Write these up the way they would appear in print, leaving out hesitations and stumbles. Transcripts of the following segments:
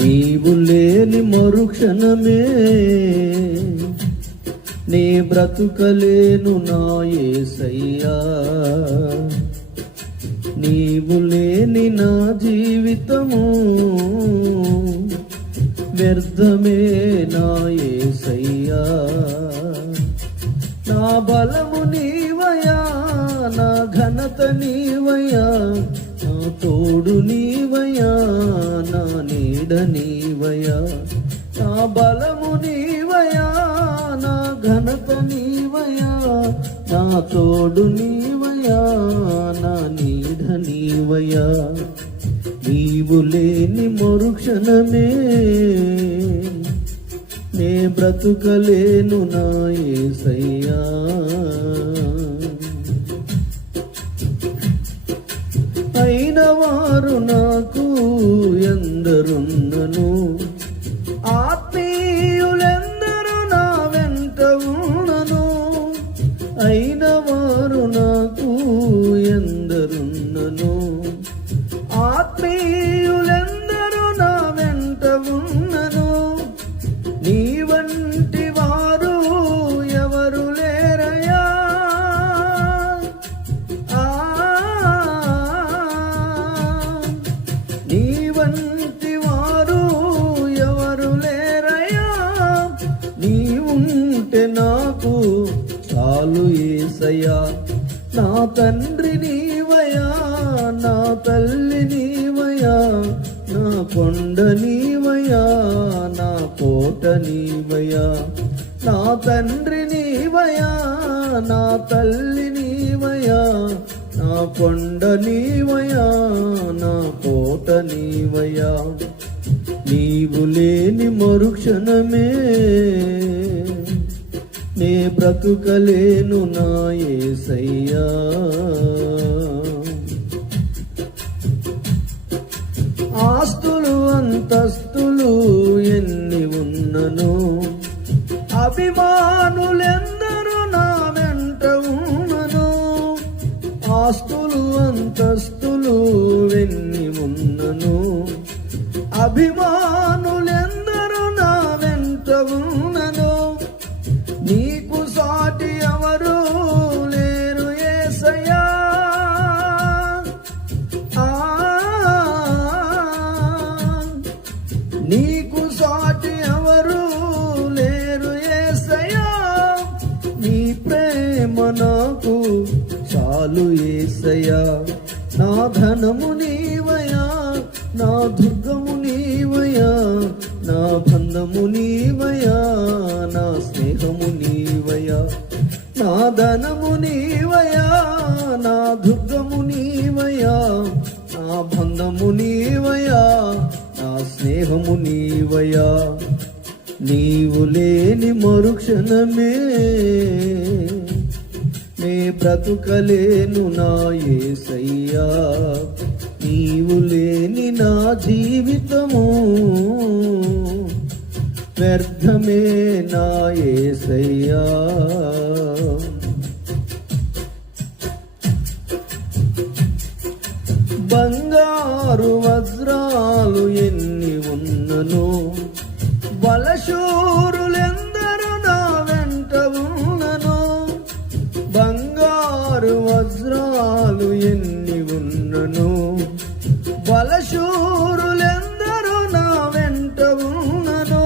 నీవు లేని మరుక్షణమే నీ బ్రతుకలేను నా యేసయ్యా. నీవు లేని నా జీవితము వ్యర్థమే నా యేసయ్యా. నా బలము నీవయ్యా, నా ఘనత నీవయ్యా, నా తోడు నీవయ్యా, నా నీడ నీవయ్యా. నా బలము నీవయ్యా, నా ఘనత నీవయ్యా, నా తోడు నీవయ్యా, నా నీడ నీవయ్యా. నీవు లేని మరుక్షణమే నే బ్రతుకలేను నా యేసయ్యా. అయిన వారు నాకు ఎందరున్నను, ఆత్మీయులెందరూ నా వెంట ఉన్నను. అయిన వారు నాకు ఎందరున్నను, ఆత్మీయులెందరూ నా వెంట ఉన్నను. నీ వంటి వారు ఎవరు లేరయ్యా. నీ వంటి వారు ఎవరు లేరయ్యా. నీ ఉంటే నాకు చాలు యేసయ్యా. నా తండ్రి నీవయ్యా, నా తల్లి నీవయ్యా, నా కొండ నీవయ్యా, నా కోట నీవయ్యా. నా తండ్రి నీవయ్యా, నా తల్లి నీవయ్యా, నా కొండ నీవయ్యా, నా కోట నీవయ్యా. నీవు లేని మరుక్షణమే నే బ్రతుకలేను నా యేసయ్యా. ఆస్తులు అంతస్తులు ఎన్ని ఉన్నను, అభిమానులెందరూ నా వెంట ఉన్నను. ఆస్తులు అంతస్తులు ఎన్ని ఉన్నను, అభిమానులెందరూ నా వెంట ఉన్నను. నీకు సాటి ఎవరు లేరు యేసయ్యా. నీకు సాటి ఎవరు లేరు యేసయ్యా. నీ ప్రేమ నాకు చాలు యేసయ్యా. నా ధనము నీవయ్యా, నా దుర్గము నీవయ్యా, నా బంధము నీవయ్యా, నా స్నేహము నీవయ్యా. నా ధనము నీవయ్యా, నా దుర్గము నీవయ్యా, నా బంధము నీవయ్యా, నా స్నేహము నీవయ్యా. నీవు లేని మరుక్షణమే నే బ్రతుకలేను నా యేసయ్యా. నీవు లేని నా జీవితము వ్యర్థమే నా యేసయ్యా. బంగారు వజ్రాలు ఎన్ని ఉన్నను, బలశూరులెందరూ నా వెంట ఉన్నను. బంగారు వజ్రాలు ఎన్ని ఉన్నను, బలశూరులెందరూ నా వెంట ఉన్నను.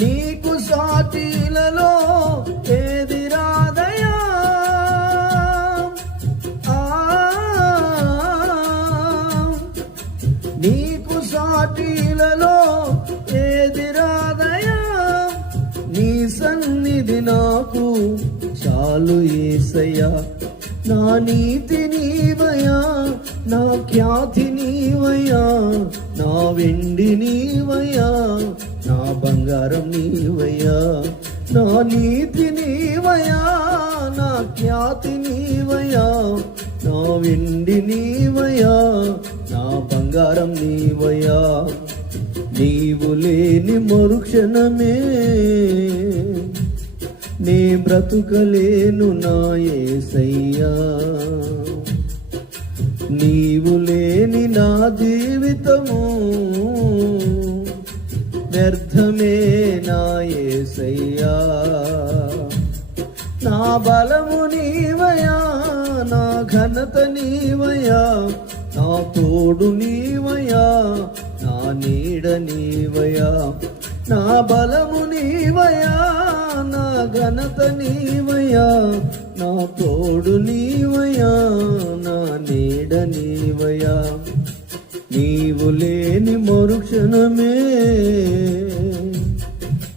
నీకు సాటిలలో ఏది రాదయా. నీకు సాటిలలో ఏది రాదయా. నీ సన్నిధి నాకు చాలు యేసయ్యా. నా నీతి నీవయ్యా, నా ఖ్యాతి నీవయ్యా, నా వెండి నీవయ్యా, నా బంగారం నీవయ్యా. నా నీతి నీవయ్యా, నా ఖ్యాతి నీవయ్యా, నా వెండి నీవయ్యా, నా బంగారం నీవయ్యా. నీవు లేని మరుక్షణమే నే బ్రతుకలేను నా యేసయ్యా. నీవు లేని నా జీవితం వ్యర్థమే నా యేసయ్యా. నా బలము నీవయా, నా ఘనత నీవయా, నా తోడు నీవయా, నా నీడ నీవయా. నా బలము నీవయా, నా ఘనత నీవయా, నా తోడు నీవయా, నా నీడ నీవయా. నీవు లేని మరుక్షణమే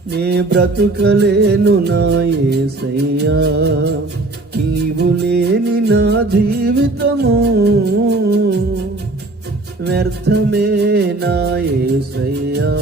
నే బ్రతుకలేను నా యేసయ్యా. నీవు లేని నా జీవితము వ్యర్థమే నా యేసయ్యా.